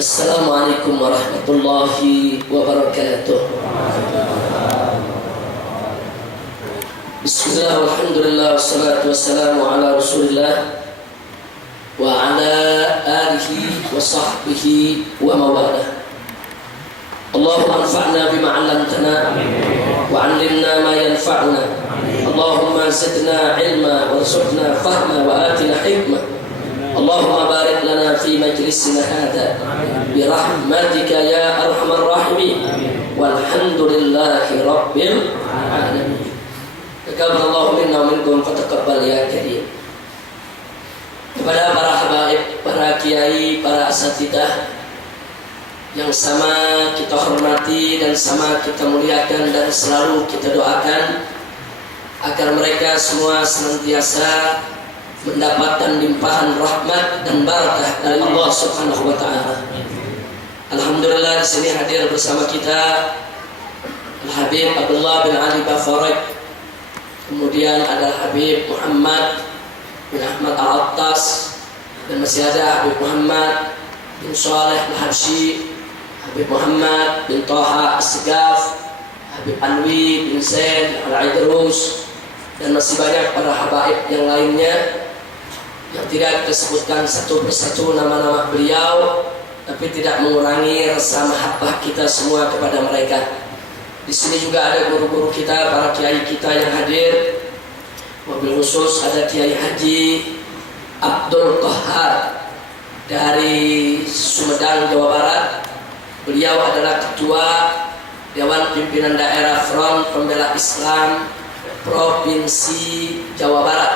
Assalamualaikum warahmatullahi wabarakatuh. Bismillah, alhamdulillah, wassalatu wassalamu ala rasulillah wa ala alihi wa sahbihi wa mawalah. Allahumma anfa'na bima 'allamtana wa 'allimna ma yanfa'una. Allahumma zidna ilma warzuqna fahma wa atina hikmah. Allahumma barik lana fi majlisina hadha bi rahmatika ya arhamar rahimin. Walhamdulillahi rabbil alamin. Taqabbalallahu minna wa minkum fataqabbal ya karim. Kepada para habaib, para kiai, para asatidzah yang sama kita hormati dan sama kita muliakan dan selalu kita doakan agar mereka semua senantiasa mendapatkan limpahan rahmat dan barakah dari Allah Subhanahu wa taala. Alhamdulillah di sini hadir bersama kita Al-Habib Abdullah bin Ali Bafaraj. Kemudian ada Habib Muhammad bin Ahmad Al-Attas, dan masih ada Habib Muhammad bin Saleh Al-Habsyi, Habib Muhammad bin Toha As-Segaf, Habib Anwi bin Zaid Al-Aidrus, dan masih banyak para habaib yang lainnya yang tidak kita sebutkan satu persatu nama-nama beliau, tapi tidak mengurangi rasa mahabbah kita semua kepada mereka. Di sini juga ada guru-guru kita, para kiai kita yang hadir. Wabil khusus ada Kiai Haji Abdul Qahar dari Sumedang, Jawa Barat. Beliau adalah Ketua Dewan Pimpinan Daerah Front Pembela Islam Provinsi Jawa Barat.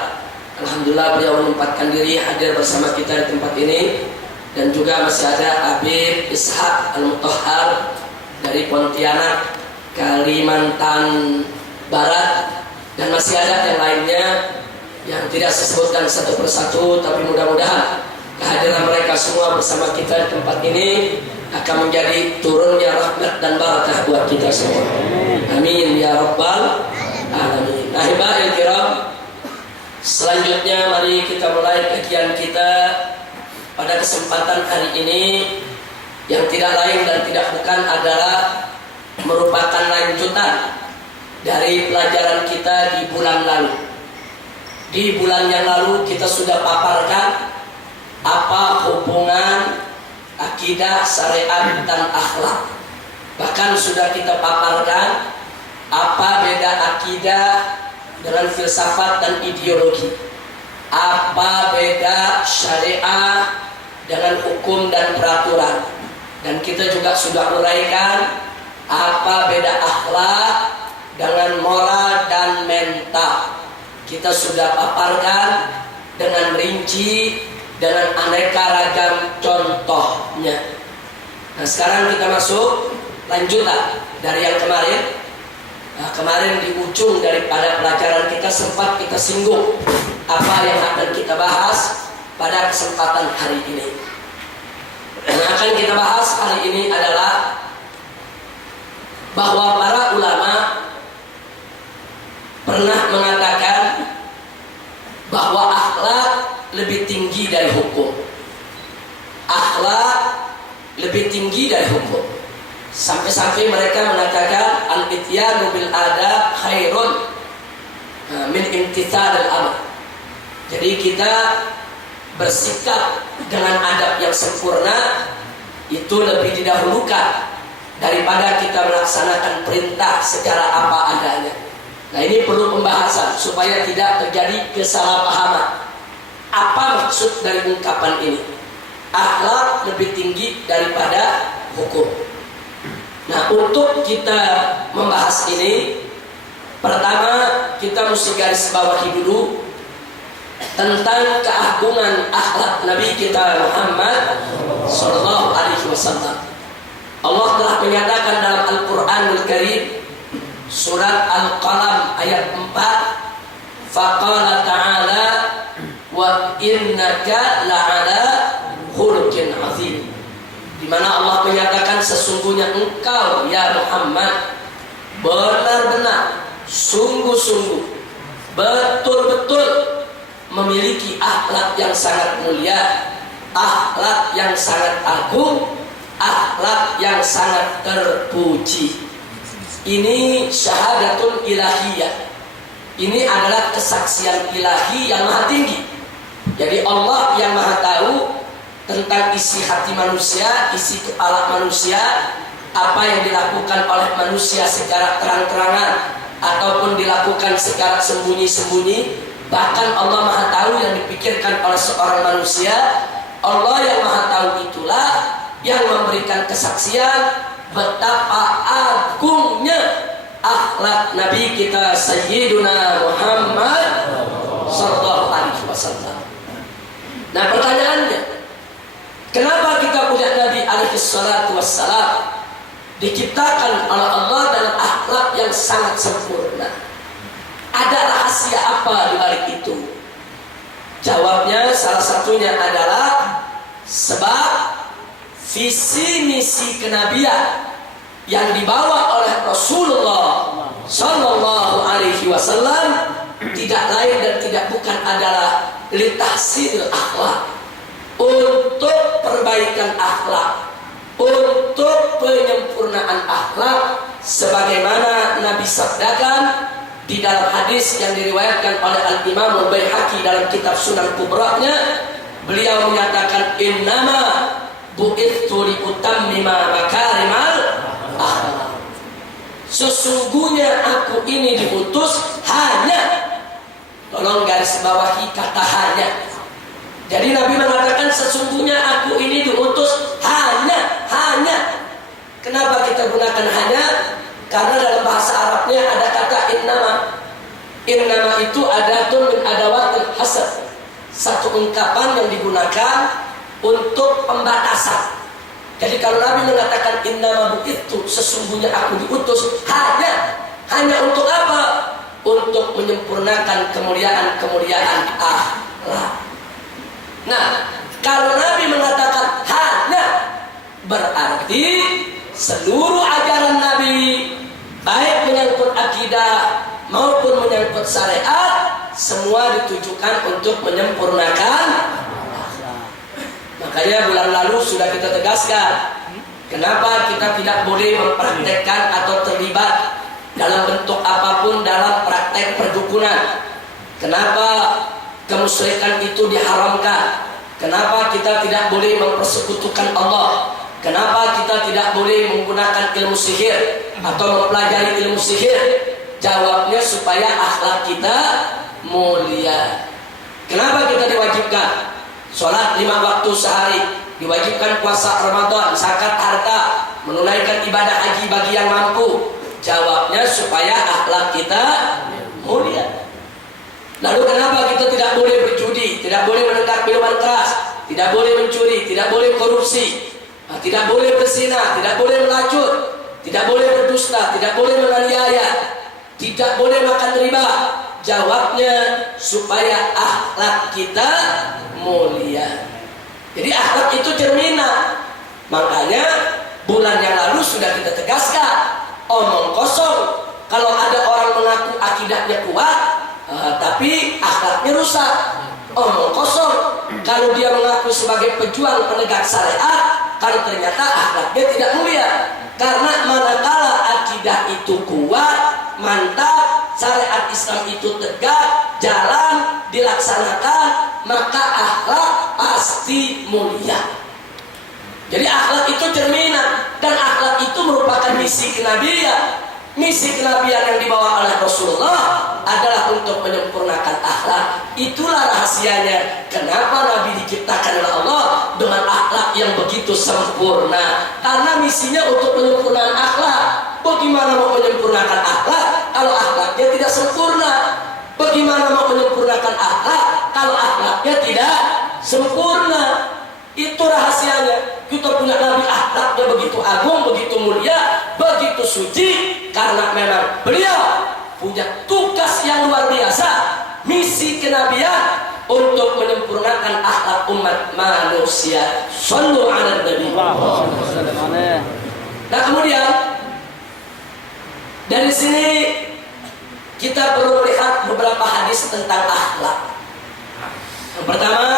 Alhamdulillah beliau menempatkan diri hadir bersama kita di tempat ini. Dan juga masih ada Habib Ishaq Al-Mutahhar dari Pontianak, Kalimantan Barat. Dan masih ada yang lainnya yang tidak saya sebutkan satu persatu, tapi mudah-mudahan kehadiran mereka semua bersama kita di tempat ini akan menjadi turunnya rahmat dan barakah buat kita semua. Amin ya rabbal alamin. Ahibahil kiram, selanjutnya mari kita mulai kajian kita pada kesempatan hari ini, yang tidak lain dan tidak bukan adalah merupakan lanjutan dari pelajaran kita di bulan lalu. Di bulan yang lalu kita sudah paparkan apa hubungan akidah, syariat, dan akhlak. Bahkan sudah kita paparkan apa beda akidah dengan filsafat dan ideologi, apa beda syariah dengan hukum dan peraturan. Dan kita juga sudah uraikan apa beda akhlak dengan moral dan mental. Kita sudah paparkan dengan rinci, dengan aneka ragam contohnya. Nah, sekarang kita masuk lanjutan dari yang kemarin. Nah, kemarin di ujung daripada pelajaran kita sempat kita singgung apa yang akan kita bahas pada kesempatan hari ini. Yang akan kita bahas hari ini adalah bahwa para ulama pernah mengatakan bahwa akhlak lebih tinggi dari hukum. Akhlak lebih tinggi dari hukum. Sampai-sampai mereka mengatakan al-ityanu bil adab khairun min imtithal al-amr. Jadi kita bersikap dengan adab yang sempurna itu lebih didahulukan daripada kita melaksanakan perintah secara apa adanya. Nah, ini perlu pembahasan supaya tidak terjadi kesalahpahaman. Apa maksud dari ungkapan ini? Akhlak lebih tinggi daripada hukum. Nah, untuk kita membahas ini, pertama kita mesti garis bawahi dulu tentang keagungan akhlak Nabi kita Muhammad sallallahu alaihi wasallam. Allah telah menyatakan dalam Al-Qur'anul Karim surat Al-Qalam ayat 4, faqala ta'ala wa innaka la'ala khuluqin 'azim. Di mana Allah menyatakan sesungguhnya engkau ya Muhammad benar-benar sungguh-sungguh betul-betul memiliki akhlak yang sangat mulia, akhlak yang sangat agung, akhlak yang sangat terpuji. Ini syahadatul ilahiyah. Ini adalah kesaksian ilahi yang maha tinggi. Jadi Allah yang maha tahu tentang isi hati manusia, isi kepala manusia, apa yang dilakukan oleh manusia secara terang-terangan ataupun dilakukan secara sembunyi-sembunyi. Bahkan Allah maha tahu yang dipikirkan oleh seorang manusia. Allah yang maha tahu itulah yang memberikan kesaksian betapa agungnya akhlak Nabi kita Sayyiduna Muhammad sallallahu alaihi wasallam. Nah, pertanyaannya, kenapa kita punya Nabi alaihi salatu wassalam diciptakan oleh Allah dalam akhlak yang sangat sempurna? Ada rahasia apa di balik itu? Jawabnya salah satunya adalah sebab visi misi kenabian yang dibawa oleh Rasulullah sallallahu alaihi wasallam tidak lain dan tidak bukan adalah litahsil akhlak, untuk perbaikan akhlak, untuk penyempurnaan akhlak, sebagaimana Nabi sabdakan di dalam hadis yang diriwayatkan oleh Al-Imam Al-Baihaqi dalam kitab Sunan Kubra-nya. Beliau menyatakan, innama bu'ithu liutammima makarimal akhlak. Sesungguhnya aku ini diutus hanya, tolong garis bawahi kata hanya. Jadi Nabi mengatakan sesungguhnya aku ini diutus hanya. Kenapa kita gunakan hanya? Karena dalam bahasa Arabnya ada kata innama. Innama itu adatun min adawatil hasr. Satu ungkapan yang digunakan untuk pembatasan. Jadi kalau Nabi mengatakan innama bu'ithu, sesungguhnya aku diutus hanya untuk apa? Untuk menyempurnakan kemuliaan akhlak. Nah, kalau Nabi mengatakan hanya, berarti seluruh ajaran Nabi, baik menyangkut akidah maupun menyangkut syariat, semua ditujukan untuk menyempurnakan akhlak. Makanya bulan lalu sudah kita tegaskan, kenapa kita tidak boleh mempraktekkan atau terlibat dalam bentuk apapun dalam praktek perdukunan. Kenapa kemusyrikan itu diharamkan? Kenapa kita tidak boleh mempersekutukan Allah? Kenapa kita tidak boleh menggunakan ilmu sihir atau mempelajari ilmu sihir? Jawabnya supaya akhlak kita mulia. Kenapa kita diwajibkan sholat 5 waktu sehari, diwajibkan puasa Ramadan, zakat harta, menunaikan ibadah haji bagi yang mampu? Jawabnya supaya akhlak kita mulia. Lalu kenapa kita tidak boleh berjudi, tidak boleh menenggak minuman keras, tidak boleh mencuri, tidak boleh korupsi, tidak boleh berzina, tidak boleh melacur, tidak boleh berdusta, tidak boleh menganiaya, tidak boleh makan riba? Jawabnya supaya akhlak kita mulia. Jadi akhlak itu cerminan. Makanya bulan yang lalu sudah kita tegaskan, omong kosong. Kalau ada orang mengaku akidahnya kuat, tapi akhlaknya rusak, omong kosong. Kalau dia mengaku sebagai pejuang penegak syariat, kalau ternyata akhlaknya tidak mulia. Karena manakala akidah itu kuat, mantap, syariat Islam itu tegak, jalan, dilaksanakan, maka akhlak pasti mulia. Jadi akhlak itu cerminan, dan akhlak itu merupakan misi kenabian. Misi kenabian yang dibawa oleh Rasulullah adalah untuk menyempurnakan akhlak. Itulah rahasianya kenapa Nabi diciptakan oleh Allah dengan akhlak yang begitu sempurna. Karena misinya untuk penyempurnaan akhlak. Bagaimana mau menyempurnakan akhlak kalau akhlaknya tidak sempurna? Bagaimana mau menyempurnakan akhlak kalau akhlaknya tidak sempurna? Itu rahasianya. Kita punya Nabi akhlaknya begitu agung, begitu mulia, begitu suci, karena memang beliau punya tugas yang luar biasa, misi kenabian untuk menyempurnakan akhlak umat manusia. Shallu ala Nabi. Nah, kemudian dari sini kita perlu melihat beberapa hadis tentang akhlak. Yang pertama,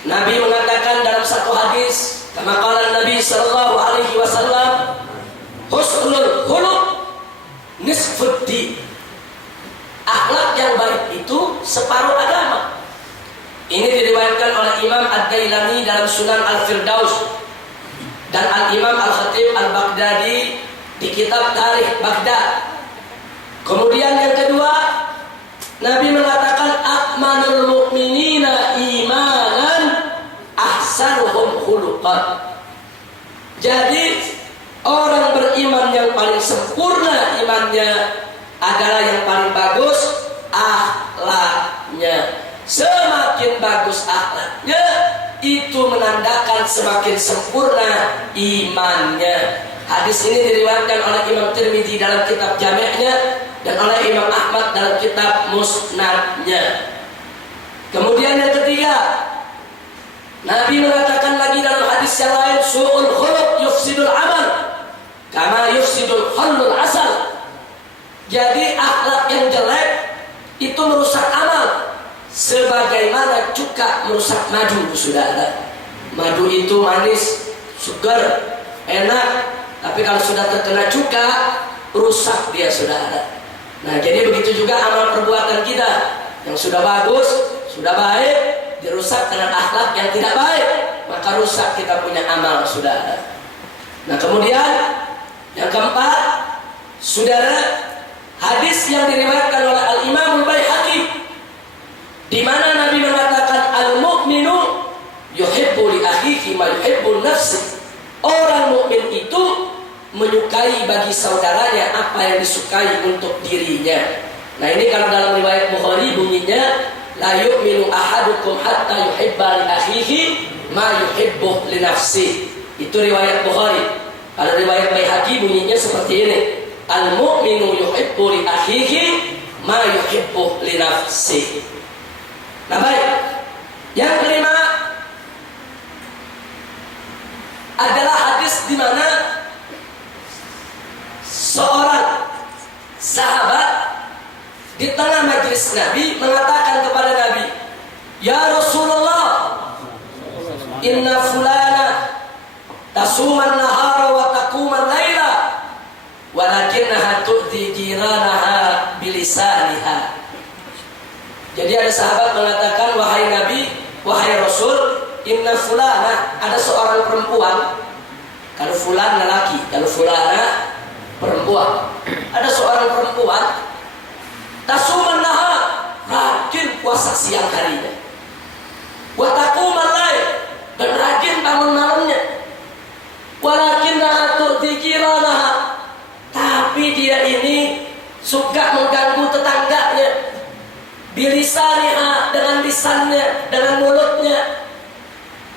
Nabi mengatakan dalam satu hadis, kama qala Nabi Nabi sallallahu alaihi wasallam, husnul khuluq nisfuddin. Akhlak yang baik itu separuh agama. Ini diriwayatkan oleh Imam Ad-Dailami dalam Sunan Al-Firdaus dan Al-Imam Al-Khatib Al-Baghdadi di kitab Tarikh Baghdad. Kemudian yang kedua, Nabi mengatakan akmalul mu'minina imanan ahsanuhum khuluqan. Jadi orang beriman yang paling sempurna imannya adalah yang paling bagus akhlaknya. Semakin bagus akhlaknya, itu menandakan semakin sempurna imannya. Hadis ini diriwayatkan oleh Imam Tirmidzi dalam kitab Jami'-nya dan oleh Imam Ahmad dalam kitab Musnad-nya. Kemudian yang ketiga, Nabi mengatakan lagi dalam hadis yang lain, su'ul khuluq yufsidul amal kama yufsidul khallul asal. Jadi akhlak yang jelek itu merusak amal sebagaimana cuka merusak madu, saudara. Madu itu manis, segar, enak, tapi kalau sudah terkena cuka, rusak dia, saudara. Nah, jadi begitu juga amal perbuatan kita yang sudah bagus, sudah baik, dirusak dengan akhlak yang tidak baik, maka rusak kita punya amal, saudara. Nah, kemudian yang keempat, saudara, hadis yang diriwayatkan oleh Al-Imam Al-Baihaqi di mana Nabi mengatakan al-mu'minu yuhibbu li akhihi ma yuhibbu nafsi. Orang mukmin itu menyukai bagi saudaranya apa yang disukai untuk dirinya. Nah, ini kalau dalam riwayat Bukhari bunyinya la yu'minu ahadukum hatta yuhibba li akhihi ma yuhibbu li nafsi. Itu riwayat Bukhari. Kalau riwayat Baihaqi bunyinya seperti ini. Al-mu'minu yuhibbu li akhihi ma yuhibbu li nafsi. Nah, baik. Yang kelima adalah hadis di mana seorang sahabat di tengah majelis Nabi mengatakan kepada Nabi, "Ya Rasulullah, inna fulana tasuman nahara wa taquman laila walakinnaha tu'dhi jiranaha bilisaniha." Jadi ada sahabat mengatakan, "Wahai Nabi, wahai Rasul, inna fulana," ada seorang perempuan. Kalau fulan lelaki, kalau fulana perempuan. Ada seorang perempuan tasuman nahar, rajin puasa siang harinya. Wa taquman lail, dan rajin bangun malamnya. Walakinnaha tu'dhi jiranaha, tapi dia ini suka mengganggu tetangganya. Bilisaniha, dengan lisannya, dengan mulutnya.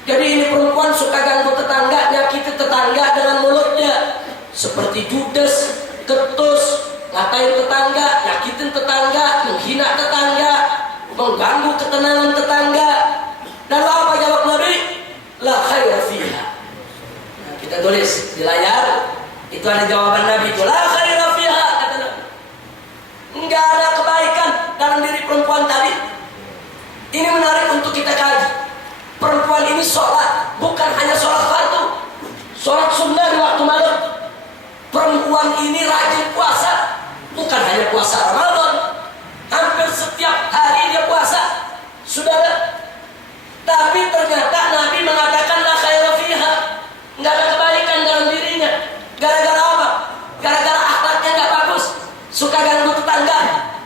Jadi ini perempuan suka ganggu tetangga, nyakiti tetangga dengan mulutnya. Seperti judes, ketus, ngatain tetangga, nyakitin tetangga, menghina tetangga, mengganggu ketenangan tetangga. Dan apa jawab Nabi? La khaira fiha. Nah, kita tulis di layar, itu ada jawaban Nabi itu. La khaira fiha, kata Nabi. Enggak ada kebaikan dalam diri perempuan tadi. Ini menarik untuk kita kaji. Perempuan ini sholat, bukan hanya sholat fardu, sholat sunnah di waktu malam. Perempuan ini rajin puasa, bukan hanya puasa Ramadan, hampir setiap hari dia puasa, saudara. Tapi ternyata Nabi mengatakan la khaira fiha, nggak ada kebaikan dalam dirinya. Gara-gara apa? Gara-gara akhlaknya nggak bagus, suka ganggu tetangga,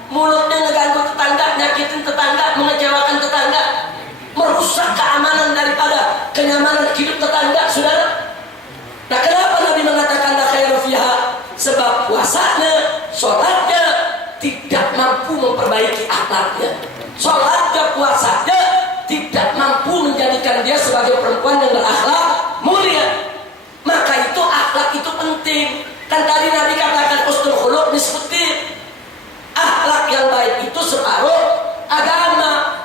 mulutnya ngeganggu tetangga, nyakitin tetangga, mengecewakan tetangga, merusak keamanan daripada kenyamanan hidup tetangga, saudara. Nah, kenapa Nabi mengatakan la khaira fiha? Sebab puasanya, sholatnya tidak mampu memperbaiki akhlaknya. Sholatnya, puasanya tidak mampu menjadikan dia sebagai perempuan yang berakhlak mulia. Maka itu akhlak itu penting. Kan tadi Nabi katakan husnul khuluq nisfuddin. Akhlak yang baik itu separuh agama.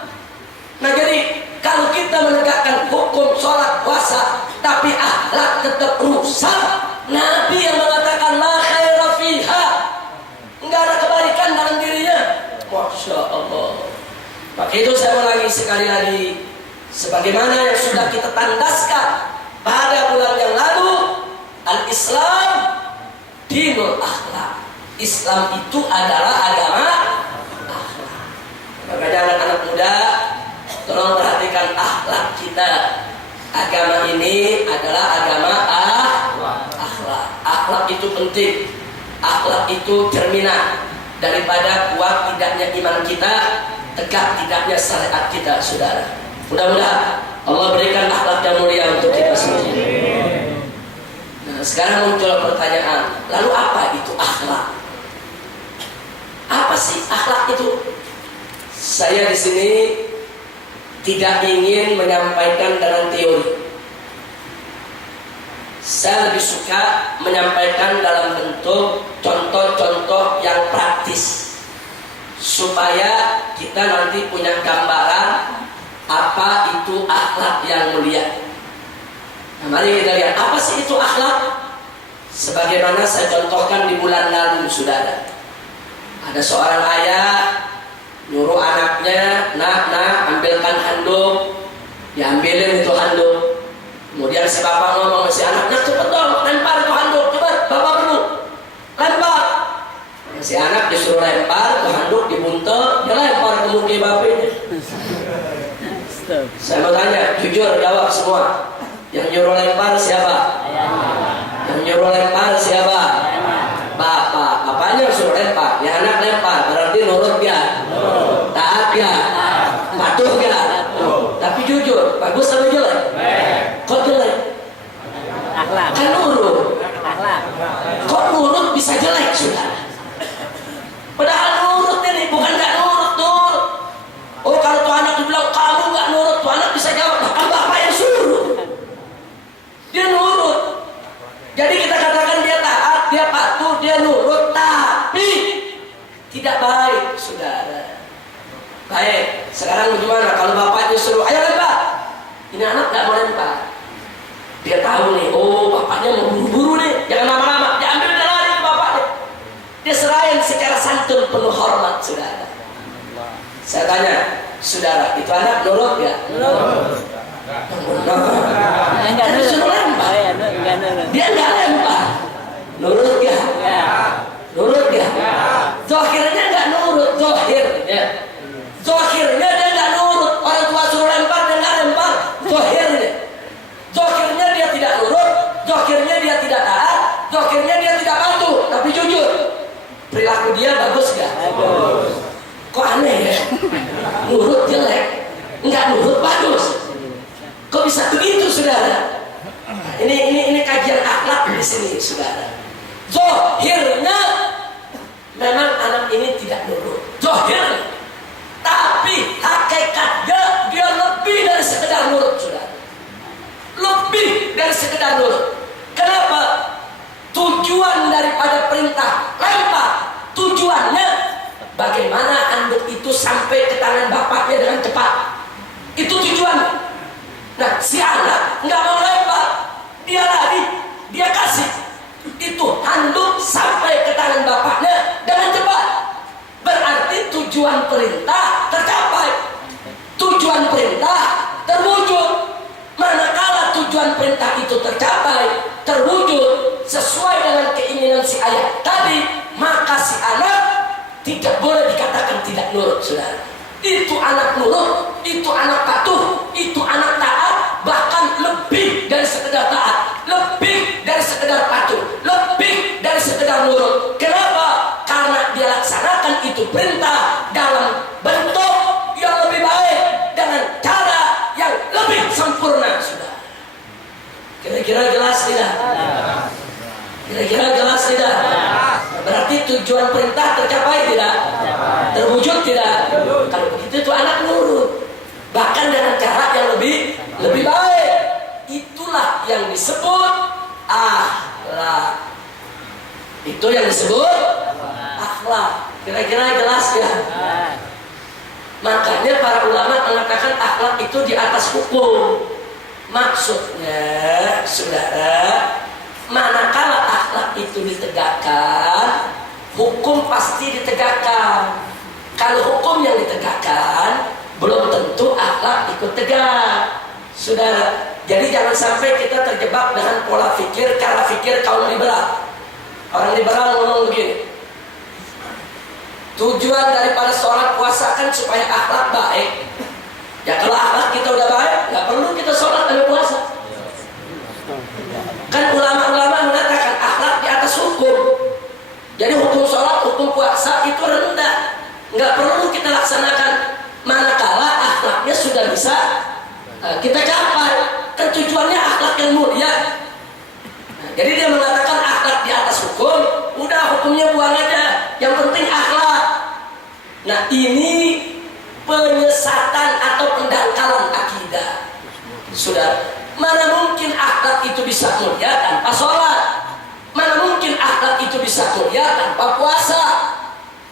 Nah, jadi kalau kita menegakkan hukum sholat puasa tapi akhlak tetap rusak, Nabi yang mengatakan la khaira fiha, enggak ada kebaikan dalam dirinya. Masya Allah. Maka itu saya ulangi sekali lagi, sebagaimana yang sudah kita tandaskan pada bulan yang lalu, Al-Islam dinul akhlak. Islam itu adalah agama akhlak. Makanya anak-anak muda, tolong perhatikan akhlak kita. Agama ini adalah agama akhlak. Akhlak itu penting. Akhlak itu cerminan daripada kuat tidaknya iman kita, tegak tidaknya syariat kita, saudara. Mudah-mudahan Allah berikan akhlak yang mulia untuk kita semua. Nah, sekarang muncul pertanyaan, lalu apa itu akhlak? Apa sih akhlak itu? Saya di sini tidak ingin menyampaikan dengan teori. Saya lebih suka menyampaikan dalam bentuk contoh-contoh yang praktis, supaya kita nanti punya gambaran apa itu akhlak yang mulia. Nah, mari kita lihat apa sih itu akhlak. Sebagaimana saya contohkan di bulan lalu, saudara. Ada seorang ayah nyuruh anaknya, nak ambilkan handuk. Diambilin itu handuk. Kemudian si bapak ngomong si anaknya, cepet dong lempar itu handuk, cepet bapak perlu lempar. Si anak disuruh lempar ke handuk, dibuntel, dia lempar ke muka bapaknya. Saya mau tanya, jujur jawab semua. Yang nyuruh lempar siapa? Yang nyuruh lempar siapa? Bapak. Bapaknya suruh lempar, ya anak lempar, berarti nurut dia, taat dia, patuh dia. Tapi jujur, bagus atau jelek? Kok jelek? Akhlak. Kan nurut. Akhlak. Kok nurut bisa jelek, saudara? Padahal nurut ini bukan nggak nurut, Nur. Oh, kalau tuh anak dibilang kamu nggak nurut, tuh anak bisa jawab, kan bapak yang suruh. Dia nurut. Jadi kita katakan dia taat, dia patuh, dia nurut, tapi tidak baik, saudara. Baik, sekarang bagaimana kalau bapaknya suruh, ayo lempar. Ini anak nggak mau lempar. Dia tahu nih, oh bapaknya mau buru-buru nih, jangan lama-lama, dia ambil dia lari ke bapaknya. Dia serahin secara santun penuh hormat, saudara. Saya tanya, saudara, itu anak nurut ya? Nurut. Enggak disuruh lempar. Dia nggak lempar. Nurut ya? Nurut ya? Zohirnya nggak nurut, zohirnya. Zohirnya dia nggak nurut. Orang tua suruh lempar, dia nggak lempar. Zohirnya. Zohirnya dia tidak nurut. Zohirnya dia tidak taat. Zohirnya dia tidak patuh. Tapi jujur, perilaku dia bagus nggak? Bagus. Kok aneh ya? Nurut jelek, nggak nurut bagus. Kok bisa begitu, saudara? Ini kajian akhlak di sini, saudara. Zohirnya memang anak ini tidak nurut. Zohirnya. Tapi hakikatnya dia lebih dari sekedar nurut, saudara. Lebih dari sekedar nurut. Kenapa? Tujuan daripada perintah lempar, tujuannya bagaimana handuk itu sampai ke tangan bapaknya dengan cepat. Itu tujuan. Nah, si anak nggak mau lempar, dia lari, dia kasih. Itu handuk sampai ke tangan bapaknya dengan cepat. Berarti tujuan perintah tercapai, tujuan perintah terwujud. Manakala tujuan perintah itu tercapai, terwujud sesuai dengan keinginan si ayah tadi, maka si anak tidak boleh dikatakan tidak nurut, saudara. Itu anak nurut, itu anak patuh, itu anak taat, bahkan lebih dari sekedar taat, lebih dari sekedar patuh, lebih dari sekedar nurut. Kenapa? Karena dia laksanakan itu perintah dalam bentuk yang lebih baik, dengan cara yang lebih sempurna, sudah. Kira-kira jelas tidak? Kira-kira jelas tidak? Berarti tujuan perintah tercapai tidak? Terwujud tidak? Kalau begitu itu anak nurut, bahkan dengan cara yang lebih baik. Itulah yang disebut akhlak. Itu yang disebut akhlak. Kira-kira jelas ya? Makanya para ulama mengatakan akhlak itu di atas hukum. Maksudnya, saudara, manakala akhlak itu ditegakkan, hukum pasti ditegakkan. Kalau hukum yang ditegakkan, belum tentu akhlak ikut tegak. Saudara, Jadi jangan sampai kita terjebak dengan pola pikir, cara pikir kaum liberal. Orang liberal ngomong begini, tujuan daripada sholat puasa kan supaya akhlak baik. Ya kalau akhlak kita udah baik, nggak perlu kita sholat dan puasa. Kan ulama-ulama mengatakan akhlak di atas hukum. Jadi hukum sholat, hukum puasa itu rendah, nggak perlu kita laksanakan. Manakala akhlaknya sudah bisa kita capai, kan tujuannya akhlak yang mulia. Jadi dia mengatakan akhlak di atas hukum, udah hukumnya buang aja, yang penting akhlak. Nah ini penyesatan atau pendangkalan akidah. Sudah, mana mungkin akhlak itu bisa mulia tanpa sholat? Mana mungkin akhlak itu bisa mulia tanpa puasa?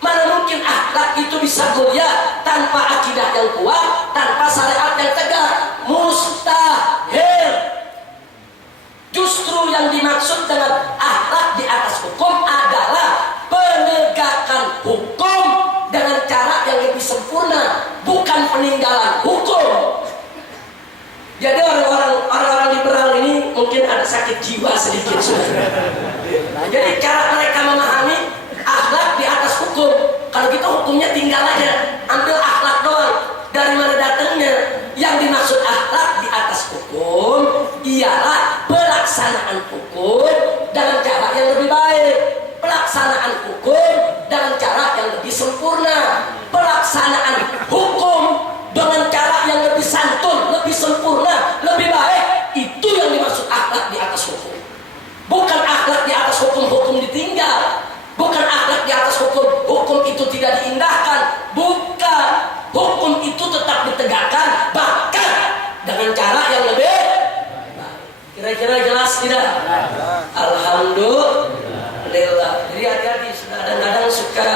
Mana mungkin akhlak itu bisa mulia tanpa akidah yang kuat, tanpa syariat yang tegak? Mustahil. Justru yang dimaksud dengan akhlak di atas hukum adalah penegakan hukum dengan cara yang lebih sempurna, bukan peninggalan hukum. Jadi orang-orang liberal ini mungkin ada sakit jiwa sedikit. Jadi cara mereka memahami akhlak di atas hukum, kalau gitu hukumnya tinggal aja, ambil akhlak doang. Dari mana datangnya? Yang dimaksud akhlak di atas hukum ialah pelaksanaan hukum dengan cara yang lebih baik, pelaksanaan hukum dengan cara yang lebih sempurna, pelaksanaan hukum dengan cara yang lebih santun, lebih sempurna, lebih baik. Itu yang dimaksud akhlak di atas hukum. Bukan akhlak di atas hukum ditinggal, bukan akhlak di atas hukum itu tidak diindahkan, bukan. Hukum itu tetap ditegakkan, bahkan dengan cara yang lebih baik. Kira-kira jelas tidak? Alhamdulillah. Jadi hati-hati, kadang-kadang suka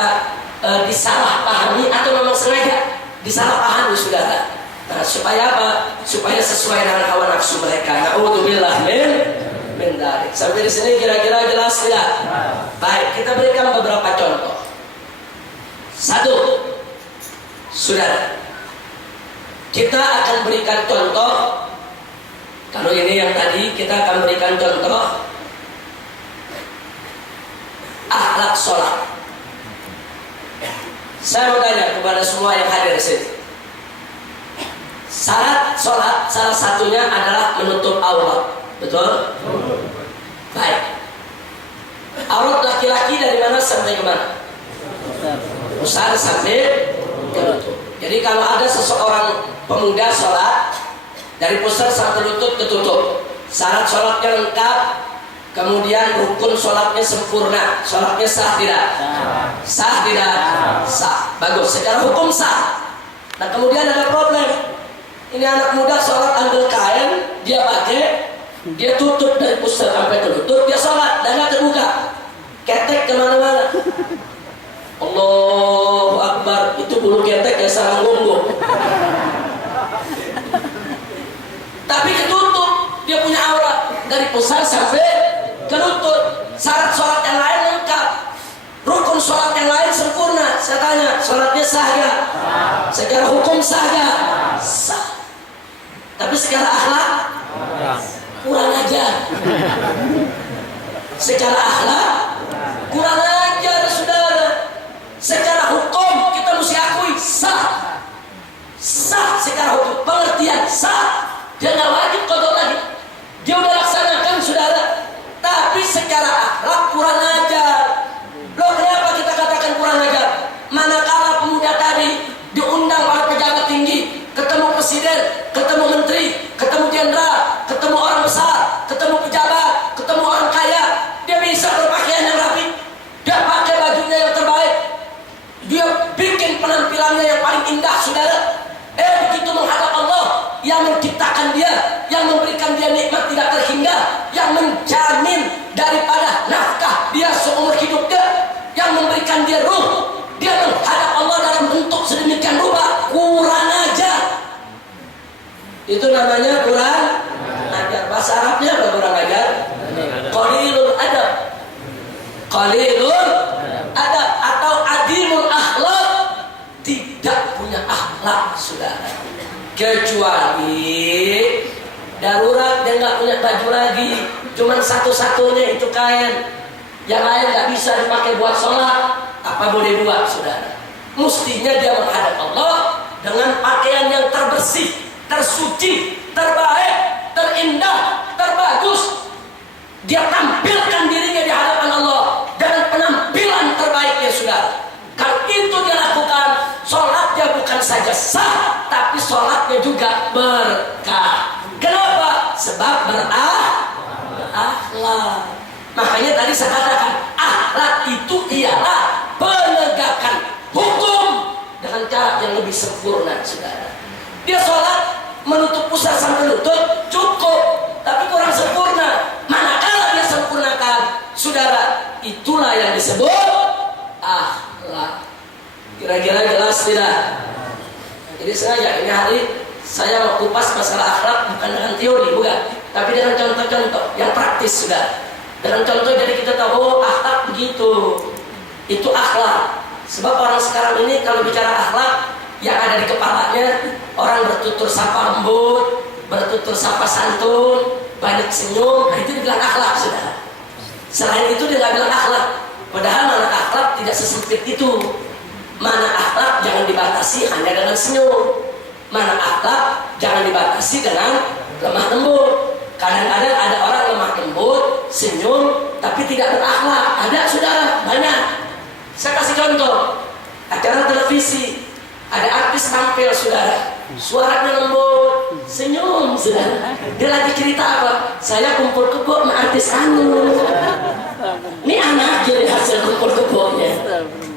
disalahpahami atau memang sengaja disalahpahami saudara. Nah, supaya apa? Supaya sesuai dengan hawa nafsu mereka. Na'udzubillah min dzalik. Sampai di sini kira-kira jelas tidak? Baik, kita berikan beberapa contoh. Satu, saudara, kita akan berikan contoh. Kalau ini yang tadi, kita akan berikan contoh akhlak sholat. Saya mau tanya kepada semua yang hadir di sini. Syarat sholat salah satunya adalah menutup aurat, betul? Baik. Aurat laki-laki dari mana sampai ke mana? Pusar sampai ke lutut. Jadi kalau ada seseorang pemuda sholat dari pusar sampai lutut ketutup, syarat sholatnya lengkap, kemudian rukun sholatnya sempurna, sholatnya sah tidak? Sah tidak? Sah. Bagus. Secara hukum sah. Nah kemudian ada problem. Ini anak muda sholat ambil kain, dia pakai, dia tutup dari pusar sampai ke lutut, dia sholat dan nggak terbuka, ketek kemana-mana. Allahu Akbar, itu bulu ketek ya sarang gonggong. Tapi ketutup, dia punya aurat dari pusar sampai ke lutut. Syarat sholat yang lain lengkap, rukun sholat yang lain sempurna. Saya tanya, sholatnya sah gak? Secara hukum sah gak? Sah. Tapi secara akhlak kurang ajar. Secara akhlak kurang ajar saudara. Secara hukum kita mesti akui sah. Sah secara hukum, pengertian sah. Dia nggak wajib qada lagi. Dia udah laksanakan saudara. Tapi secara akhlak kurang ajar. Loh kenapa kita katakan kurang ajar? Manakala pemuda tadi diundang oleh pejabat tinggi, ketemu presiden, ketemu menteri, ketemu jenderal, ketemu orang besar, ketemu pejabat, ketemu orang kaya, dia bisa berpakaian yang rapi, dia pakai bajunya yang terbaik, dia bikin penampilannya yang paling indah saudara. Begitu menghadap Allah yang menciptakan dia, yang memberikan dia nikmat tidak terhingga, yang menjamin daripada nafkah dia seumur hidupnya, yang memberikan dia ruh, dia menghadap Allah dalam bentuk sedemikian rupa. Kurang ajar. Itu namanya kurang ajar. Bahasa Arabnya apa kurang ajar? Qalilul adab. Qalilul adab atau adimul akhlak, tidak punya akhlak saudara. Kecuali darurat dia nggak punya baju lagi, cuman satu-satunya itu kain, yang lain nggak bisa dipakai buat sholat, apa boleh buat saudara? Mestinya dia menghadap Allah dengan pakaian yang terbersih, tersuci, terbaik, terindah, terbagus. Dia tampilkan dirinya di hadapan Allah dengan penampilan terbaiknya saudara. Kalau itu dia lakukan, sholatnya bukan saja sah, tapi sholatnya juga berkah. Kenapa? Sebab berakhlak. Makanya tadi saya katakan, akhlak itu ialah penegakan hukum dengan cara yang lebih sempurna, saudara. Dia sholat menutup pusar sampai lutut cukup, tapi kurang sempurna. Manakala dia sempurnakan, saudara, itulah yang disebut akhlak. Kira-kira jelas tidak? Jadi sengaja ini hari saya mau kupas masalah akhlak bukan dengan teori, bukan, tapi dengan contoh-contoh yang praktis sudah. Dengan contoh jadi kita tahu, oh akhlak begitu, itu akhlak. Sebab orang sekarang ini kalau bicara akhlak, yang ada di kepalanya orang bertutur sapa lembut, bertutur sapa santun, banyak senyum, nah itu dibilang akhlak sudah. Selain itu dia nggak bilang akhlak. Padahal mana akhlak tidak sesempit itu. Mana akhlak jangan dibatasi hanya dengan senyum. Mana akhlak jangan dibatasi dengan lemah lembut. Kadang-kadang ada orang lemah lembut, senyum, tapi tidak berakhlak. Ada saudara, banyak. Saya kasih contoh. Acara televisi, ada artis tampil saudara, suaranya lembut, senyum saudara. Dia lagi cerita apa? Saya kumpul kebo sama artis anu. Ini anak jadi hasil kumpul kebonya.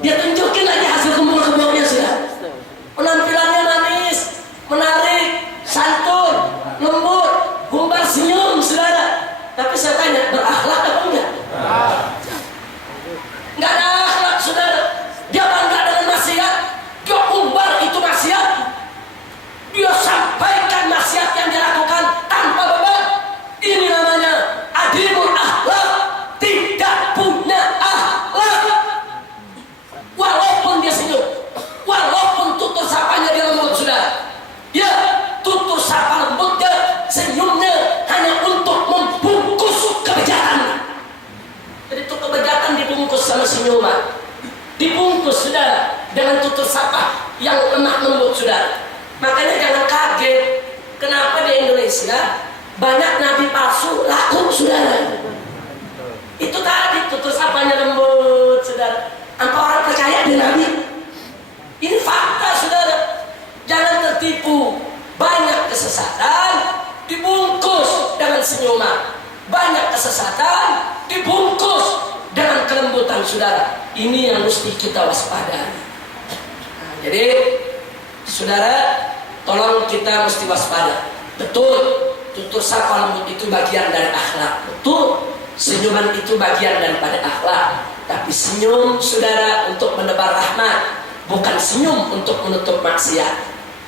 Dia tunjukin lagi hasil kumpul kebonya sudah. Penampilannya manis, menarik, santun, lembut, gumbar senyum saudara. Tapi saya tanya, berakhlak apa enggak? Enggak ada akhlak saudara. Dia bangga dengan maksiat, dia umbar itu maksiat, dia sampaikan maksiat yang dilakukan tanpa beban. Ini namanya adimul akhlak, tidak punya akhlak. Walaupun dia senyum, walaupun tutur sapanya dia lembut sudah, ya tutur sapa lembutnya, senyumnya hanya untuk membungkus kebejatan. Jadi itu kebejatan dibungkus sama senyuman, dibungkus sudah dengan tutur sapa yang lemah lembut sudah. Makanya jangan kaget kenapa di Indonesia banyak nabi palsu laku saudara. Itu tadi tutur sapanya lembut saudara. Apa orang percaya di nabi? Ini fakta saudara. Jangan tertipu. Banyak kesesatan dibungkus dengan senyuman. Banyak kesesatan dibungkus dengan kelembutan saudara. Ini yang mesti kita waspadai. Jadi saudara, tolong kita mesti waspada. Betul, tutur sapa lembut itu bagian dari akhlak. Betul, senyuman itu bagian daripada akhlak. Tapi senyum saudara untuk menebar rahmat, bukan senyum untuk menutup maksiat.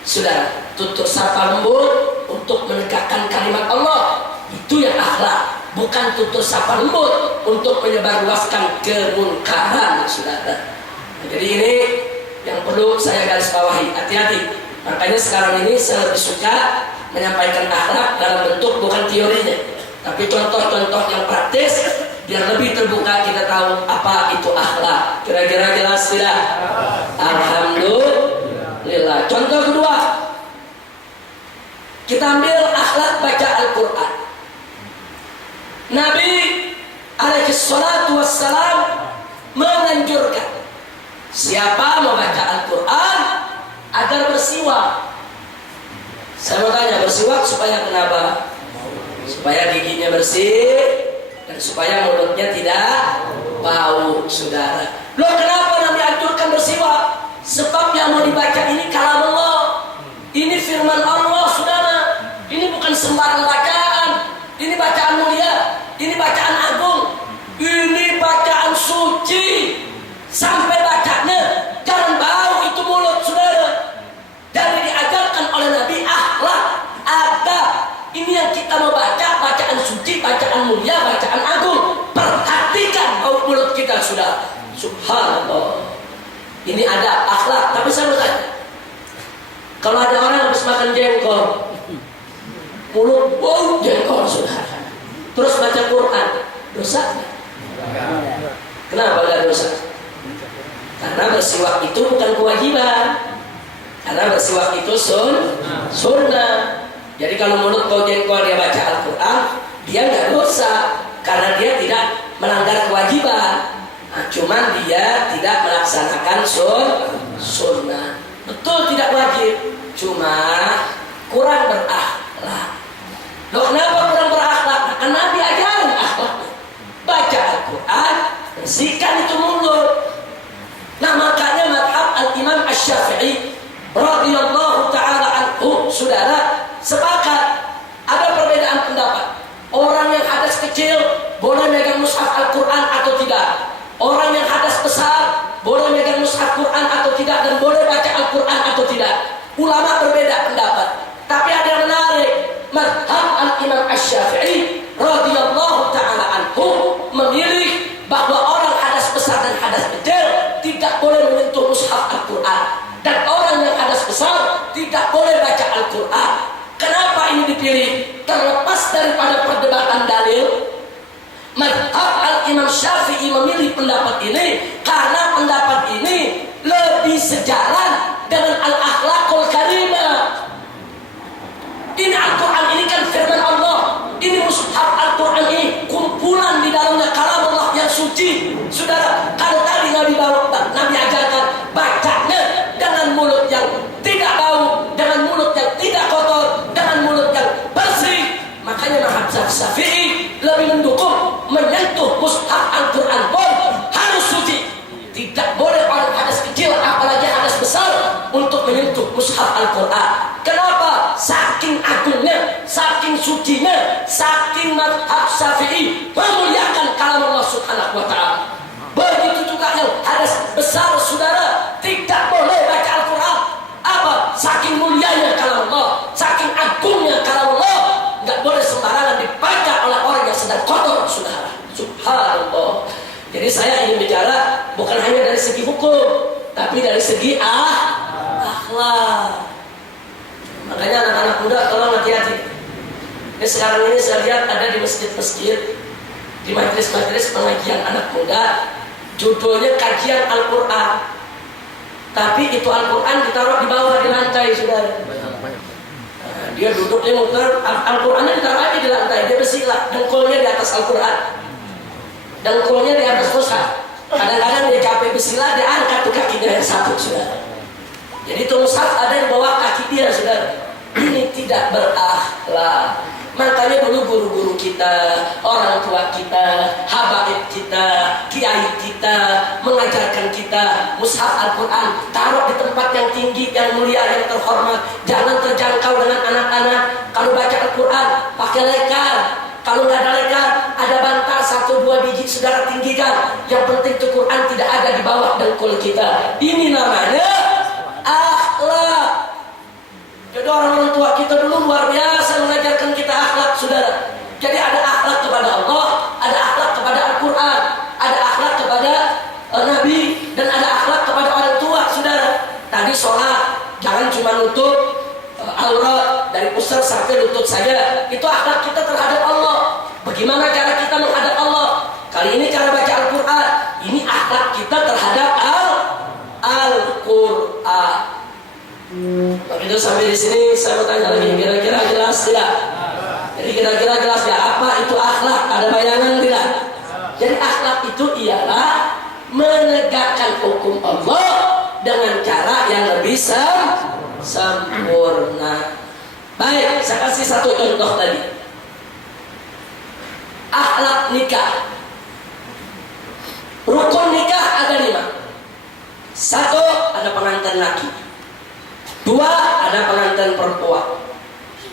Saudara, tutur sapa lembut untuk menegakkan kalimat Allah, itu yang akhlak. Bukan tutur sapa lembut untuk menyebarluaskan kemunkaran saudara. Jadi ini yang perlu saya garis bawahi, hati-hati. Makanya sekarang ini saya lebih suka menyampaikan akhlak dalam bentuk bukan teorinya, tapi contoh-contoh yang praktis, biar lebih terbuka kita tahu apa itu akhlak. Kira-kira jelas tidak? Alhamdulillah. Contoh kedua, kita ambil akhlak baca Al-Quran. Nabi alaihi salatu wassalam menganjurkan siapa membaca Al-Quran agar bersiwak. Saya mau tanya, bersiwak supaya kenapa? Supaya giginya bersih dan supaya mulutnya tidak bau saudara. Loh kenapa Nabi anjurkan bersiwak? Sebab yang mau dibaca ini kalam Allah, ini firman Allah saudara. Ini bukan sembarang bacaan. Ini bacaan mulia, ini bacaan agung, ini bacaan suci. Sampai bacanya jangan bau itu mulut saudara. Dan diajarkan oleh Nabi akhlak ada. Ini yang kita mau baca, bacaan suci, bacaan mulia, bacaan agung. Perhatikan bau mulut kita saudara. Subhanallah. Ini ada akhlak. Tapi saya bertanya, kalau ada orang habis makan jengkol, mulut bau jengkol saudara. Terus baca Quran, dosa nggak? Kenapa nggak dosa? Karena bersiwak itu bukan kewajiban. Karena bersiwak itu sunnah. Jadi kalau mulut bau jengkol dia baca Al-Quran, dia nggak dosa karena dia tidak melanggar kewajiban. Nah, cuman dia tidak melaksanakan sunnah. Betul tidak wajib, cuma kurang berakhlak. Loh, kenapa kurang berakhlak? Nah, kan Nabi ajarin akhlak. Baca Al-Quran, bersihkan itu mulut. Nah, makanya mazhab Al-Imam Asy-Syafi'i radhiyallahu ta'ala anhu, saudara, sepakat. Ada perbedaan pendapat. Orang yang hadas kecil boleh megang mushaf Al-Quran atau tidak? Orang yang hadas besar boleh megang mushaf Quran atau tidak, dan boleh baca Al-Quran atau tidak? Ulama berbeda pendapat. Tapi ada yang menarik. Mazhab Al-Imam Asy-Syafi'i radhiyallahu ta'ala anhu memilih bahwa orang hadas besar dan hadas kecil tidak boleh menyentuh mushaf Al-Quran, dan orang yang hadas besar tidak boleh baca Al-Quran. Kenapa ini dipilih? Terlepas daripada perdebatan dalil, mazhab Al-Imam Syafi'i memilih pendapat ini karena pendapat ini lebih sejalan dengan al-akhlaqul karimah. Ini Al-Quran ini kan firman Allah. Ini mushaf Al-Quran ini kumpulan di dalamnya kalam Allah yang suci. Saudara, kalau tadi Nabi ajarkan bacanya dengan mulut yang tidak bau, dengan mulut yang tidak kotor, dengan mulut yang bersih. Makanya mazhab Syafi'i lebih mendukung menyentuh mushaf Al-Quran pun harus suci. Tidak boleh orang hadas kecil apalagi hadas besar untuk menyentuh mushaf Al-Quran. Kenapa? Saking agungnya, saking sucinya, saking mazhab Syafi'i memuliakan kalam Allah Subhanahu wa ta'ala. Begitu juga yang hadas besar, saudara, tidak boleh baca Al-Quran. Apa? Saking mulianya kalam Allah, saking agungnya kalam Allah, nggak boleh sembarangan dibaca oleh orang yang sedang kotor, saudara. Subhanallah. Jadi saya ingin bicara bukan hanya dari segi hukum, tapi dari segi akhlak. Makanya anak-anak muda tolong hati-hati. Ini sekarang ini saya lihat ada di masjid-masjid, di majelis-majelis pengajian anak muda, judulnya kajian Al-Quran. Tapi itu Al-Quran ditaruh di bawah di lantai, saudara. Nah, dia duduk, dia muter, Al-Qurannya ditaruh aja di lantai, dia bersila, dengkulnya di atas Al-Quran, dengkulnya di atas mushaf. Kadang-kadang dia capek bersila, dia angkat tuh kakinya yang satu, saudara. Jadi itu mushaf ada di bawah kaki dia, saudara. Ini tidak berakhlak. Makanya dulu guru-guru kita, orang tua kita, habaib kita, kiai kita mengajarkan kita mushaf Al-Quran taruh di tempat yang tinggi, yang mulia, yang terhormat. Jangan terjangkau dengan anak-anak. Kalau baca Al-Quran pakai lekar. Kalau nggak ada lekar, ada bantal 1-2 biji, saudara tinggikan. Yang penting itu Quran tidak ada di bawah dengkul kita. Ini namanya akhlak. Jadi orang tua kita dulu luar biasa mengajarkan kita akhlak, saudara. Jadi ada akhlak kepada Allah, ada akhlak kepada Al-Quran, ada akhlak kepada Nabi, dan ada akhlak kepada orang tua, saudara. Tadi sholat, jangan cuma nutup aurat dari pusar sampai lutut saja. Itu akhlak kita terhadap Allah. Bagaimana cara kita menghadap Allah? Kali ini cara baca Al-Quran. Ini akhlak kita terhadap Al-Quran. Begitu sampai di sini saya mau tanya lagi, kira-kira jelas tidak? Jadi kira-kira jelas tidak apa itu akhlak? Ada bayangan tidak? Jadi akhlak itu ialah menegakkan hukum Allah dengan cara yang lebih sempurna. Baik, saya kasih satu contoh tadi. Akhlak nikah. Rukun nikah ada 5. 1, ada pengantin laki. 2, ada pengantin perempuan.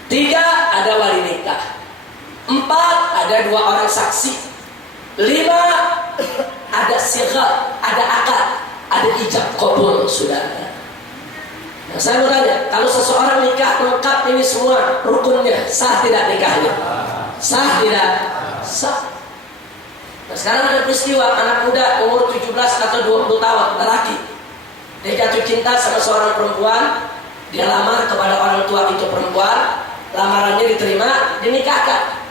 3, ada wali nikah. 4, ada 2 orang saksi. 5, ada sighah, ada akad, ada ijab qabul, saudara. Nah, saya mau tanya, kalau seseorang nikah lengkap ini semua rukunnya, sah tidak nikahnya? Sah tidak? Sah. Nah, sekarang ada peristiwa anak muda umur 17 atau 20 tahun, lelaki. Dia jatuh cinta sama seorang perempuan. Dia lamar kepada orang tua itu perempuan. lamarannya diterima, dinikahkan.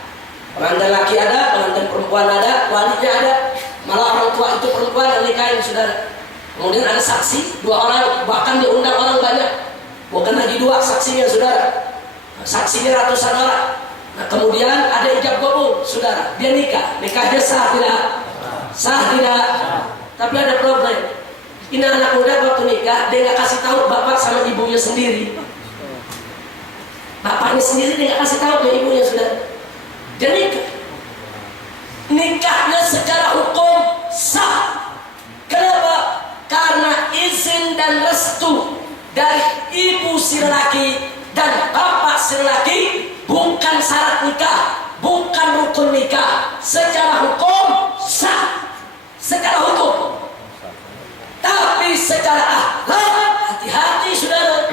Pengantin laki ada, pengantin perempuan ada, walinya ada. Malah orang tua itu perempuan yang nikahin saudara. Kemudian ada saksi 2 orang, bahkan diundang orang banyak. Bukan lagi 2 saksinya saudara. Saksinya ratusan orang. Nah kemudian ada ijab kabul saudara. Dia nikah, nikahnya sah tidak? Sah tidak? Tapi ada problem. Ini anak muda waktu nikah dia nggak kasih tahu bapak sama ibunya sendiri. Bapaknya sendiri dia nggak kasih tahu ke ibunya saudara. Dia nikah. Nikahnya secara hukum sah. Kenapa? Karena izin dan restu dari ibu si lelaki dan bapak si lelaki bukan syarat nikah, bukan rukun nikah. Secara hukum sah. Secara hukum. Tapi secara akhlak hati-hati saudara.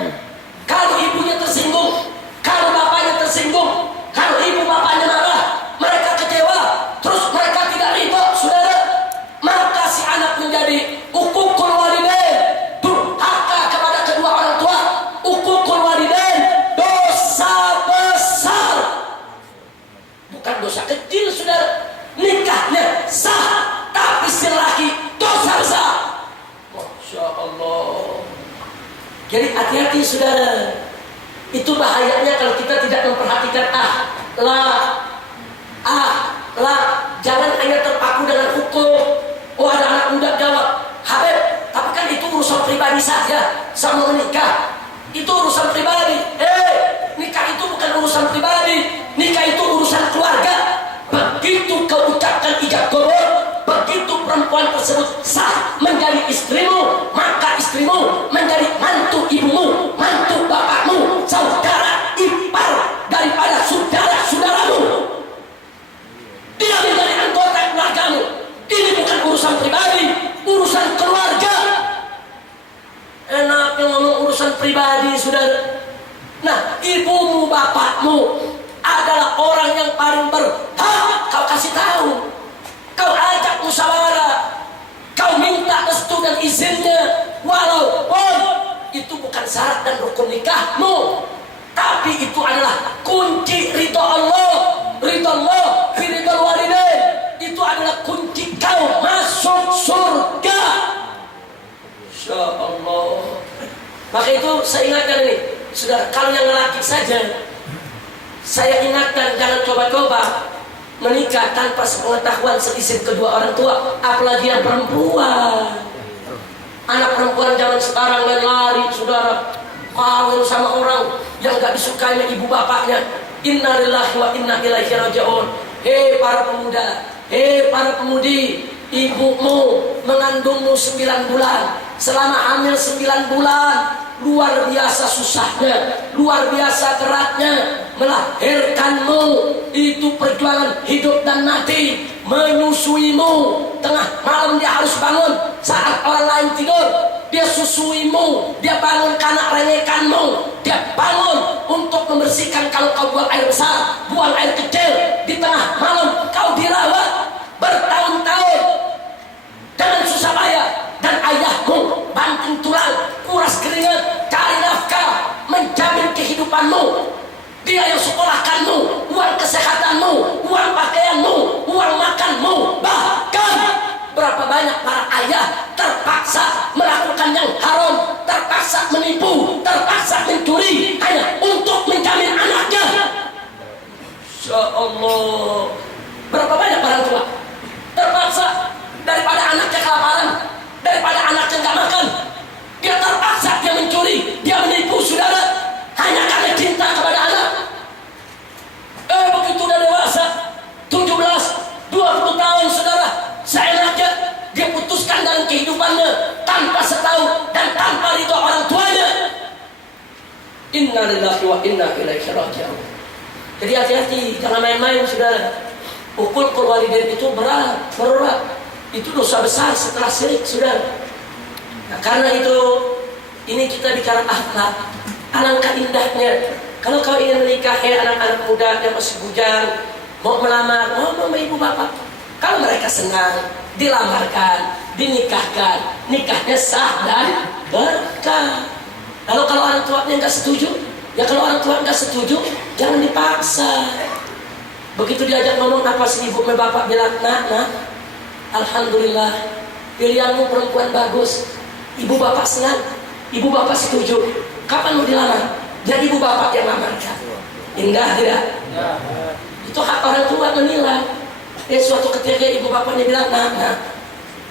Kalau ibunya tersinggung, kalau bapaknya tersinggung, kalau ibu bapaknya marah, mereka kecewa, terus mereka tidak ridho saudara, maka si anak menjadi uququl walidain, durhaka kepada kedua orang tua. Uququl walidain dosa besar, bukan dosa kecil saudara. Nikahnya sah, tapi si laki dosa besar. Masya Allah. Jadi hati-hati saudara. Itu bahayanya kalau kita tidak memperhatikan jangan hanya terpaku dengan hukum. Oh ada anak muda jawab, Habib, tapi kan itu urusan pribadi saja sama menikah. Itu urusan pribadi. Nikah itu bukan urusan pribadi. Nikah itu urusan keluarga. Begitu kau ucapkan ijab kabul, begitu perempuan tersebut sah menjadi istrimu, maka istrimu menjadi mantu ibumu, mantu bapakmu, saudara ipar daripada saudara-saudaramu. Dia menjadi anggota keluargamu. Ini bukan urusan pribadi, urusan keluarga. Enaknya ngomong urusan pribadi, saudara. Nah, ibumu, bapakmu adalah orang yang paling berhak kau kasih tahu. Kau ajak musyawarah, kau minta restu dan izinnya, walaupun itu bukan syarat dan rukun nikahmu, tapi itu adalah kunci ridho Allah. Ridho Allah fi ridhol walidain, itu adalah kunci kau masuk surga. Insya Allah. Maka itu saya ingatkan ini, saudara, kalau yang lelaki saja saya ingatkan jangan coba-coba menikah tanpa sepengetahuan seizin kedua orang tua, apalagi yang perempuan. Anak perempuan zaman sekarang main lari, saudara, kawin sama orang yang gak disukai ibu bapaknya. Inna lillahi wa inna ilaihi raji'un. Hei para pemuda, hei para pemudi, ibumu mengandungmu 9 bulan. Selama hamil 9 bulan, luar biasa susahnya, luar biasa beratnya melahirkanmu. Itu perjuangan hidup dan mati. Menyusuimu, tengah malam dia harus bangun saat orang lain tidur, dia susuimu, dia bangun karena rengekanmu, dia bangun untuk membersihkan kalau kau buang air besar, buang air kecil. Di tengah malam kau dirawat bertahun-tahun dengan susah payah, dan ayahmu banting tulang, kuras keringat, cari nafkah, menjamin kehidupanmu. Dia yang sekolahkanmu, uang kesehatanmu, uang pakaianmu, uang makanmu. Bahkan berapa banyak para ayah terpaksa melakukan yang haram, terpaksa menipu, terpaksa mencuri hanya untuk menjamin anaknya. Insya Allah. Berapa banyak orang tua terpaksa daripada anaknya kelaparan, daripada anaknya nggak makan, dia terpaksa, dia mencuri, dia menipu saudara, hanya karena cinta kepada anak. Begitu udah dewasa 17, 20 tahun saudara, seenaknya dia putuskan dalam kehidupannya tanpa setahu dan tanpa ridho orang tuanya. Inna lillahi wa inna ilaihi raji'un. Jadi hati-hati, jangan main-main saudara. Uququl walidain itu berat. Itu dosa besar setelah syirik saudara. Nah, karena itu ini kita bicara akhlak. Alangkah indahnya kalau kau ingin menikah, anak-anak muda yang masih bujang mau melamar, ngomong sama ibu bapak. Kalau mereka senang, dilamarkan, dinikahkan, nikahnya sah dan berkah. Kalau orang tuanya nggak setuju, Ya kalau orang tua nggak setuju, jangan dipaksa. Begitu diajak ngomong apa sih ibu sama bapak bilang, nah, alhamdulillah pilihanmu perempuan bagus, ibu bapak senang, ibu bapak setuju. Kapan mau dilamar? Jadi ibu bapak yang lamarkan. Indah tidak? Itu hak orang tua menilai. Suatu ketika ibu bapaknya bilang, nah,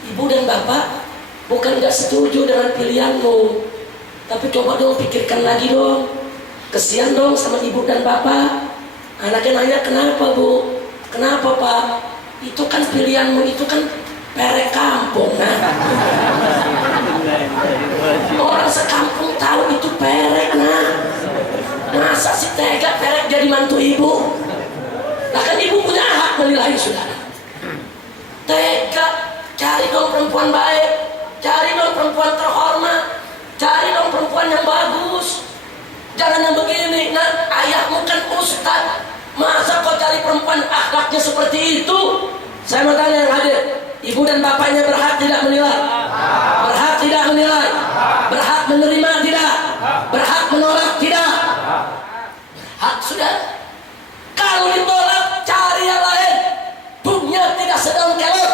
ibu dan bapak bukan nggak setuju dengan pilihanmu, tapi coba dong pikirkan lagi dong. Kesian dong sama ibu dan bapak. Anaknya nanya, kenapa bu? Kenapa pak? Itu kan pilihanmu, itu kan perek kampung. Nah, orang sekampung tahu itu perek. Nah, masa si tega perek jadi mantu ibu? Nah kan ibu punya hak menilai saudara. Tega, cari dong perempuan baik, cari dong perempuan terhormat, cari dong perempuan yang bagus. Jangan yang begini. Nah, ayahmu kan ustaz, masa kau cari perempuan akhlaknya seperti itu? Saya mau tanya yang hadir, ibu dan bapaknya berhak tidak menilai? Berhak tidak menilai? Berhak menerima tidak? Berhak menolak tidak? Hak sudah. Kalau ditolak, cari yang lain. Punya tidak sedaun kelor.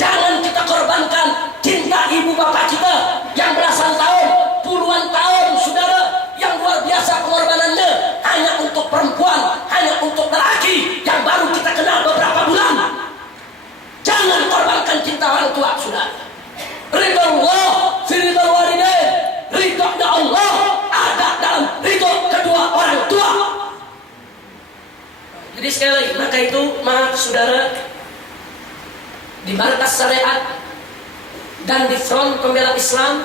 Jangan kita korbankan cinta ibu bapak kita yang belasan tahun, puluhan tahun saudara, yang luar biasa pengorbanannya hanya untuk perempuan, hanya untuk lelaki yang baru kita kenal beberapa bulan. Jangan korbankan cinta orang tua saudara. Ridho Allah fi ridho walidain. Ridhonya Allah ada dalam ridho kedua orang tua. Jadi sekali lagi, maka itu maaf saudara, di markas syariat dan di front pembela Islam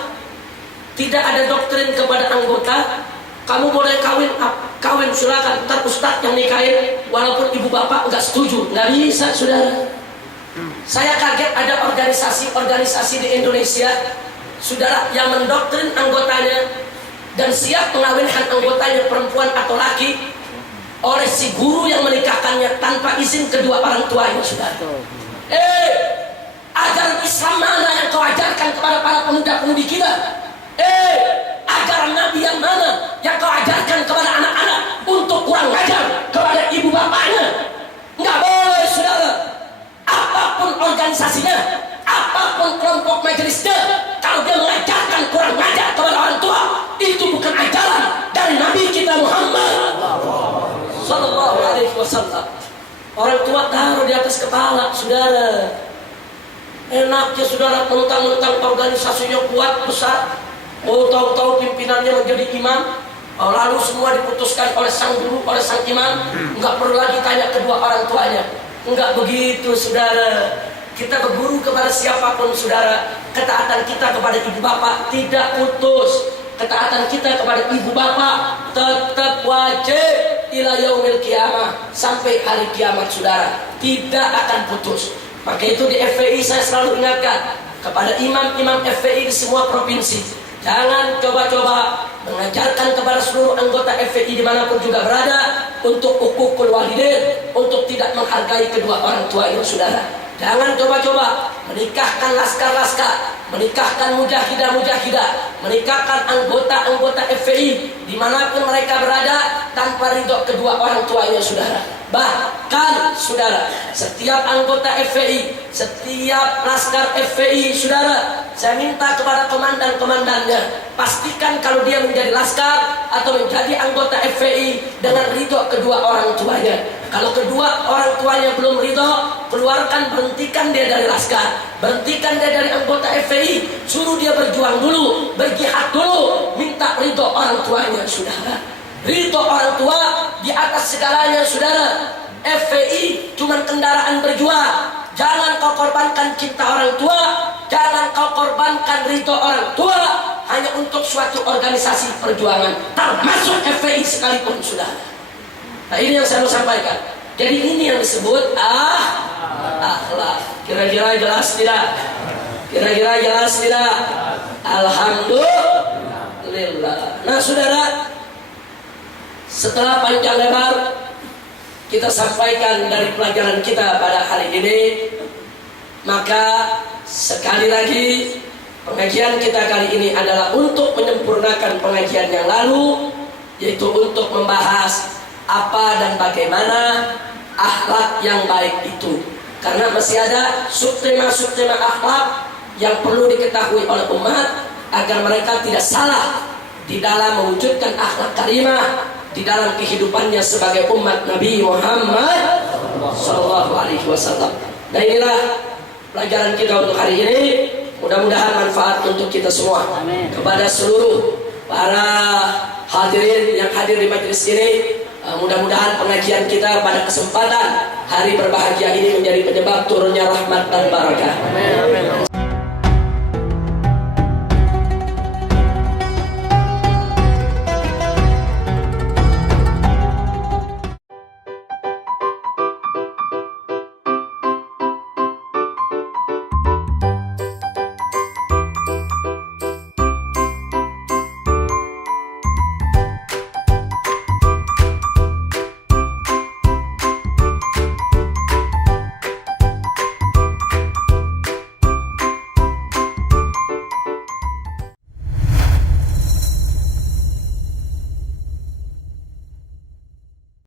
tidak ada doktrin kepada anggota. Kamu boleh kawin silakan, ntar ustaz yang nikahin walaupun ibu bapak nggak setuju. Nggak bisa saudara. Saya kaget ada organisasi di Indonesia saudara yang mendoktrin anggotanya dan siap mengawinkan anggotanya perempuan atau laki oleh si guru yang menikahkannya tanpa izin kedua orang tuanya saudara. Ajaran Islam mana yang kau ajarkan kepada para pemuda-pemudi kita? Ajaran Nabi yang mana yang kau ajarkan kepada anak-anak untuk kurang ajar kepada ibu bapaknya? Nggak boleh saudara. Apapun organisasinya, apapun kelompok majelisnya, kalau dia mengajarkan kurang ajar kepada orang tua, itu bukan ajaran dari Nabi kita Muhammad Sallallahu Alaihi Wasallam. Orang tua taruh di atas kepala saudara. Enaknya saudara mentang-mentang organisasinya kuat besar, mau tahu-tahu pimpinannya menjadi imam, lalu semua diputuskan oleh sang guru, oleh sang imam, nggak perlu lagi tanya kedua orang tuanya. Enggak begitu saudara. Kita berguru kepada siapapun saudara, ketaatan kita kepada ibu bapak tidak putus. Ketaatan kita kepada ibu bapak tetap wajib ila yaumil qiyamah, sampai hari kiamat saudara, tidak akan putus. Maka itu di FPI saya selalu ingatkan kepada imam-imam FPI di semua provinsi, jangan coba-coba mengajarkan kepada seluruh anggota FPI dimanapun juga berada untuk hukukul walidain, untuk tidak menghargai kedua orang tua itu saudara. Jangan coba-coba menikahkan laskar-laskar, menikahkan mujahidah-mujahidah, menikahkan anggota-anggota FPI dimanapun mereka berada tanpa ridho kedua orang tuanya saudara. Bahkan saudara, setiap anggota FPI, setiap laskar FPI saudara, saya minta kepada komandan-komandannya, pastikan kalau dia menjadi laskar atau menjadi anggota FPI dengan ridho kedua orang tuanya. Kalau kedua orang tuanya belum ridho, keluarkan, berhentikan dia dari laskar, berhentikan dia dari anggota FPI, suruh dia berjuang dulu, berjihad dulu, minta ridho orang tuanya saudara. Ridho orang tua di atas segalanya saudara. FPI cuma kendaraan berjuang. Jangan kau korbankan cinta orang tua, jangan kau korbankan ridho orang tua hanya untuk suatu organisasi perjuangan, termasuk FPI sekalipun saudara. Nah ini yang saya mau sampaikan. Jadi ini yang disebut akhlak. Kira-kira jelas tidak? Kira-kira jelas tidak? Alhamdulillah. Nah saudara, setelah panjang lebar kita sampaikan dari pelajaran kita pada hari ini, maka sekali lagi pengajian kita kali ini adalah untuk menyempurnakan pengajian yang lalu, yaitu untuk membahas apa dan bagaimana akhlak yang baik itu. Karena masih ada subtema-subtema akhlak yang perlu diketahui oleh umat agar mereka tidak salah di dalam mewujudkan akhlak karimah di dalam kehidupannya sebagai umat Nabi Muhammad SAW. Dan inilah pelajaran kita untuk hari ini. Mudah-mudahan manfaat untuk kita semua. Amin. Kepada seluruh para hadirin yang hadir di majelis ini, mudah-mudahan pengajian kita pada kesempatan hari berbahagia ini menjadi penyebab turunnya rahmat dan barakah.